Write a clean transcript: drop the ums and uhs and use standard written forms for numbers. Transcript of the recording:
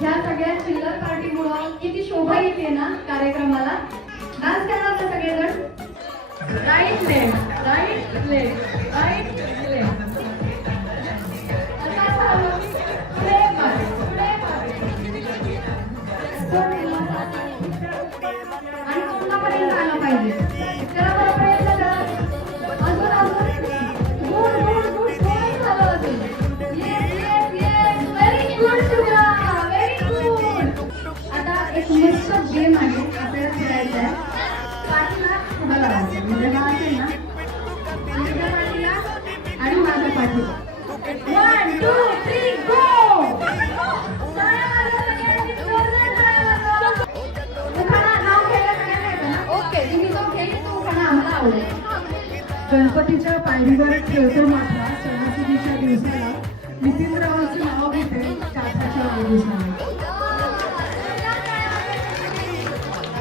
ह्या सगळ्या चिल्लर पार्टीमुळं किती शोभा येते ना कार्यक्रमाला. डान्स करणार ना सगळेजण. Right left right left right left. आणि तोंडापर्यंत आलं पाहिजे. त्याला बरं प्रयत्न करा. अजून अजून गुड गुड गुड थोडं झालं असेल. Yes yes yes very good Shubha very good. आता एक मस्त गेम आहे आपल्याला खेळायचा आहे. पाठीला तुम्हाला लावायचं म्हणजे हा असेल ना माझ्या पाठीला आणि माझ्या पाठीला. 1 2 3 गो. गणपतीच्या पायरीवर खेळतो माथा सणासुदीच्या दिवसाला नितीनरावांचे नाव घेते काठाच्या दिवसाला.